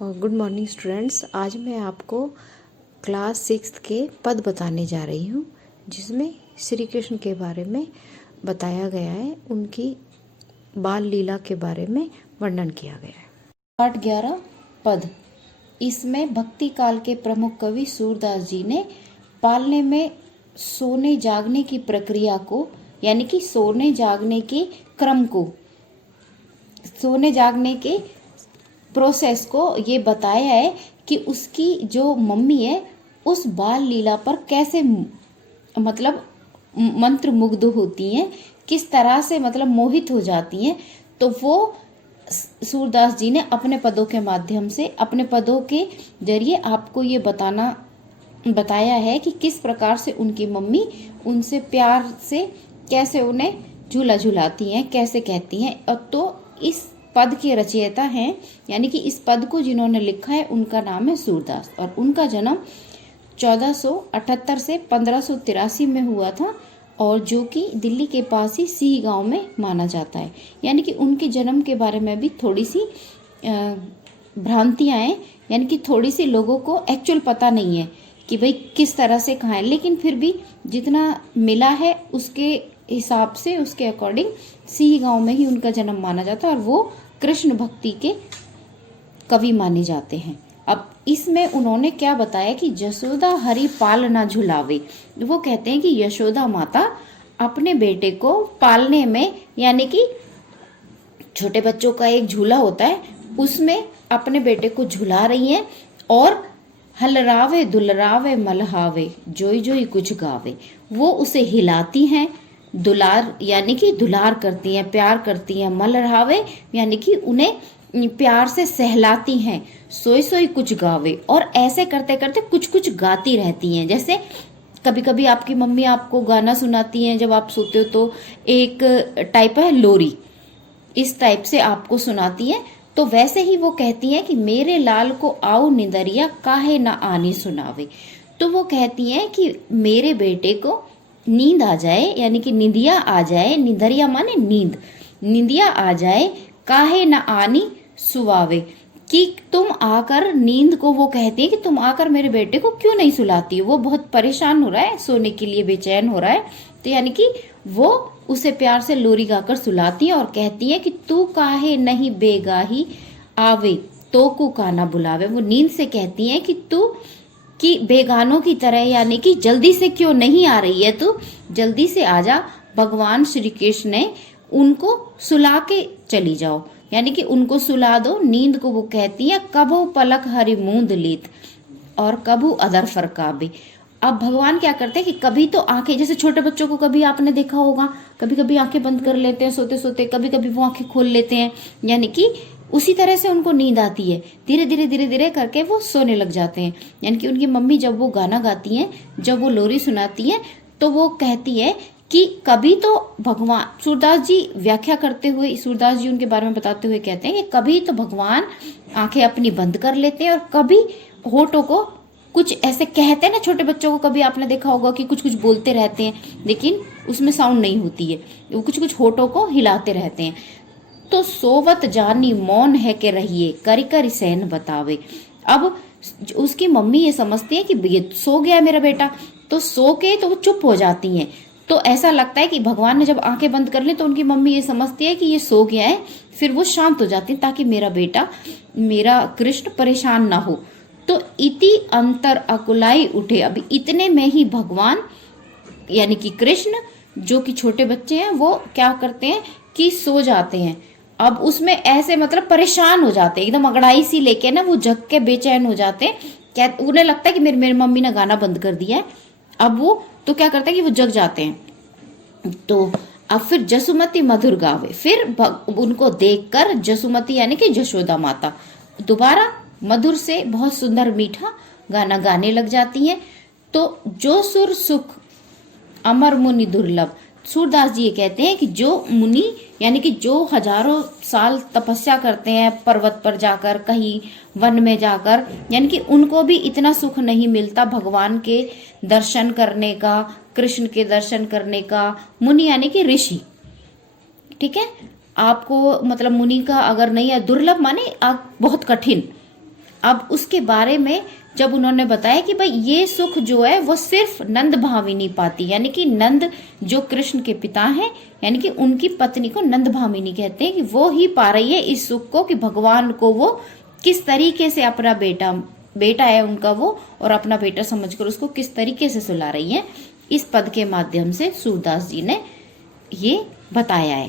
Good morning students. आज मैं आपको क्लास 6 के पद बताने जा रही हूँ, जिसमें श्री कृष्ण के बारे में बताया गया है, उनकी बाल लीला के बारे में वर्णन किया गया है। पाठ 11 पद। इसमें भक्ति काल के प्रमुख कवि सूरदास जी ने पालने में सोने जागने की प्रक्रिया को, यानी कि सोने जागने के क्रम को, सोने जागने के प्रोसेस को ये बताया है कि उसकी जो मम्मी है उस बाल लीला पर कैसे मतलब मंत्र मुग्ध होती हैं, किस तरह से मतलब मोहित हो जाती हैं। तो वो सूरदास जी ने अपने पदों के माध्यम से, अपने पदों के जरिए आपको ये बताया है कि किस प्रकार से उनकी मम्मी उनसे प्यार से कैसे उन्हें झूला झुलाती हैं, कैसे कहती हैं। और तो इस पद के रचयिता हैं, यानी कि इस पद को जिन्होंने लिखा है उनका नाम है सूरदास, और उनका जन्म 1478 से 1583 में हुआ था, और जो कि दिल्ली के पास ही सिह गांव में माना जाता है। यानी कि उनके जन्म के बारे में भी थोड़ी सी भ्रांतियां हैं, यानी कि थोड़ी सी लोगों को एक्चुअल पता नहीं है कि भाई किस तरह से कहाँ है, लेकिन फिर भी जितना मिला है उसके हिसाब से, उसके अकॉर्डिंग सिह गांव में ही उनका जन्म माना जाता है, और वो कृष्ण भक्ति के कवि माने जाते हैं। अब इसमें उन्होंने क्या बताया कि यशोदा हरि पाल ना झुलावे। वो कहते हैं कि यशोदा माता अपने बेटे को पालने में, यानी कि छोटे बच्चों का एक झूला होता है, उसमें अपने बेटे को झुला रही हैं, और हलरावे दुलरावे मलहावे जोई जोई कुछ गावे। वो उसे हिलाती हैं, दुलार यानी कि दुलार करती हैं, प्यार करती हैं, मलहावे यानी कि उन्हें प्यार से सहलाती हैं, सोई सोई कुछ गावे। और ऐसे करते करते कुछ कुछ गाती रहती हैं। जैसे कभी कभी आपकी मम्मी आपको गाना सुनाती हैं जब आप सोते हो, तो एक टाइप है लोरी, इस टाइप से आपको सुनाती हैं। तो वैसे ही वो कहती हैं कि मेरे लाल को आओ निदरिया काहे ना आनी सुनावे। तो वो कहती हैं कि मेरे बेटे को नींद आ जाए, यानी कि निंदिया आ जाए, निदरिया माने नींद, निंदिया आ जाए, काहे ना आनी सुवावे, कि तुम आकर नींद को, वो कहती है कि तुम आकर मेरे बेटे को क्यों नहीं सुलाती हो, वो बहुत परेशान हो रहा है, सोने के लिए बेचैन हो रहा है। तो यानी कि वो उसे प्यार से लोरी गाकर सुलाती है और कहती है कि तू काहे नहीं बेगाही आवे, तो को काना बुलावे। वो नींद से कहती है कि तू कि बेगानों की तरह, यानी कि जल्दी से क्यों नहीं आ रही है, तू जल्दी से आजा। भगवान श्री कृष्ण ने उनको सुला के चली जाओ, यानी कि उनको सुला दो। नींद को वो कहती है कबो पलक हरि मूंद लेत और कबू अदर फरकाबे। अब भगवान क्या करते हैं कि कभी तो आंखें, जैसे छोटे बच्चों को कभी आपने देखा होगा, कभी कभी आंखें बंद कर लेते हैं सोते सोते, कभी कभी वो आंखें खोल लेते हैं, यानी कि उसी तरह से उनको नींद आती है। धीरे धीरे धीरे धीरे करके वो सोने लग जाते हैं। यानी कि उनकी मम्मी जब वो गाना गाती हैं, जब वो लोरी सुनाती हैं, तो वो कहती है कि कभी तो भगवान, सूरदास जी व्याख्या करते हुए, सूरदास जी उनके बारे में बताते हुए कहते हैं कि कभी तो भगवान आंखें अपनी बंद कर लेते हैं, और कभी होठों को कुछ ऐसे कहते हैं ना, छोटे बच्चों को कभी आपने देखा होगा कि कुछ कुछ बोलते रहते हैं, लेकिन उसमें साउंड नहीं होती है, वो कुछ कुछ होठों को हिलाते रहते हैं। तो सोवत जानी मौन है के रहिए, करी करी सहन बतावे। अब उसकी मम्मी ये समझती है कि ये सो गया मेरा बेटा, तो सो के तो वो चुप हो जाती हैं। तो ऐसा लगता है कि भगवान ने जब आंखें बंद कर ली तो उनकी मम्मी ये समझती है कि ये सो गया है, फिर वो शांत हो जाती है ताकि मेरा बेटा, मेरा कृष्ण परेशान ना हो। तो इति अंतर अकुलाई उठे। अभी इतने में ही भगवान, यानी कि कृष्ण, जो कि छोटे बच्चे हैं, वो क्या करते हैं कि सो जाते हैं। अब उसमें ऐसे मतलब परेशान हो जाते हैं, एकदम अगड़ाई सी लेके ना वो जग के बेचैन हो जाते हैं। क्या उन्हें लगता है कि मेरी मम्मी ने गाना बंद कर दिया है। अब वो तो क्या करते हैं कि वो जग जाते हैं। तो अब फिर जसुमती मधुर गावे, फिर उनको देखकर जसुमती यानी कि यशोदा माता दोबारा मधुर से बहुत सुंदर मीठा गाना गाने लग जाती हैं। तो जो सुर सुख अमर मुनि दुर्लभ। सूरदास जी ये कहते हैं कि जो मुनि, यानी कि जो हजारों साल तपस्या करते हैं पर्वत पर जाकर, कहीं वन में जाकर, यानी कि उनको भी इतना सुख नहीं मिलता भगवान के दर्शन करने का, कृष्ण के दर्शन करने का। मुनि यानी कि ऋषि, ठीक है। आपको मतलब मुनि का अगर नहीं है, दुर्लभ माने बहुत कठिन, अब उसके बारे में जब उन्होंने बताया कि भाई ये सुख जो है वो सिर्फ नंद भामिनी पाती, यानी कि नंद जो कृष्ण के पिता हैं, यानी कि उनकी पत्नी को नंद भामिनी कहते हैं, कि वो ही पा रही है इस सुख को, कि भगवान को वो किस तरीके से अपना बेटा है उनका वो, और अपना बेटा समझकर उसको किस तरीके से सुला रही है, इस पद के माध्यम से सूरदास जी ने ये बताया है।